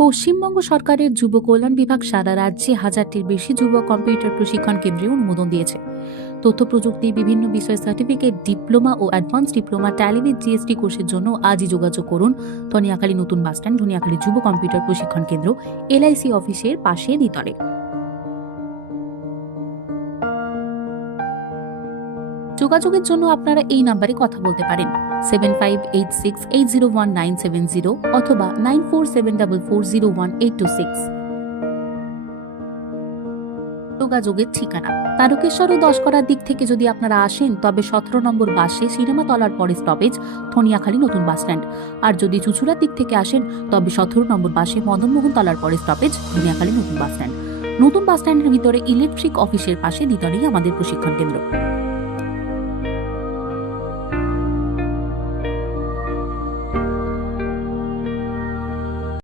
পশ্চিমবঙ্গ সরকারের যুব কল্যাণ বিভাগ সারা রাজ্যে হাজারটির বেশি যুব কম্পিউটার প্রশিক্ষণ কেন্দ্রে অনুমোদন দিয়েছে। তথ্য প্রযুক্তি বিভিন্ন বিষয় সার্টিফিকেট, ডিপ্লোমা ও advance diploma tally with GST কোর্সের জন্য আজই যোগাযোগ করুন ধনিয়াখালী নতুন বাসস্ট্যান্ড, ধনিয়াখালী যুব কম্পিউটার প্রশিক্ষণ কেন্দ্র, এলআইসি অফিসের পাশে দ্বিতলে। যোগাযোগের জন্য আপনারা এই নাম্বারে কথা বলতে পারেন 7586801970 অথবা 9474401826। যোগাযোগের ঠিকানা তারকেশ্বর ও দশকরার দিক থেকে যদি আপনারা আসেন তবে 17 নম্বর বাসে সিনেমা তলার পরে স্টপেজ ধনিয়াখালী নতুন বাসস্ট্যান্ড, আর যদি চুচুড়ার দিক থেকে আসেন তবে 17 নম্বর বাসে মদনমোহন তলার পরে স্টপেজ ধনিয়াখালী নতুন বাসস্ট্যান্ড। নতুন বাসস্ট্যান্ডের ভিতরে ইলেকট্রিক অফিসের পাশে দ্বিতলেই আমাদের প্রশিক্ষণ কেন্দ্র।